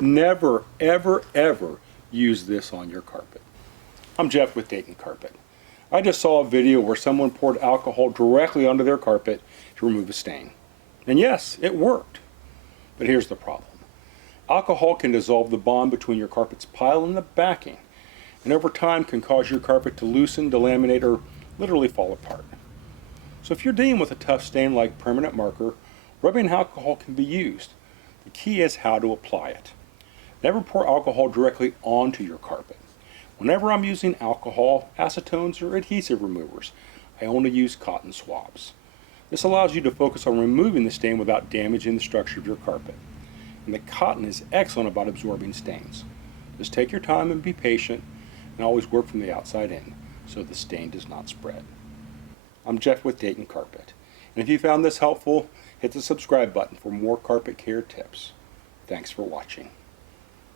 Never, ever, ever use this on your carpet. I'm Jeff with Dayton Carpet. I just saw a video where someone poured alcohol directly onto their carpet to remove a stain. And yes, it worked. But here's the problem. Alcohol can dissolve the bond between your carpet's pile and the backing, and over time can cause your carpet to loosen, delaminate, or literally fall apart. So if you're dealing with a tough stain like permanent marker, rubbing alcohol can be used. The key is how to apply it. Never pour alcohol directly onto your carpet. Whenever I'm using alcohol, acetones, or adhesive removers, I only use cotton swabs. This allows you to focus on removing the stain without damaging the structure of your carpet. And the cotton is excellent about absorbing stains. Just take your time and be patient, and always work from the outside in so the stain does not spread. I'm Jeff with Dayton Carpet, and if you found this helpful, hit the subscribe button for more carpet care tips. Thanks for watching.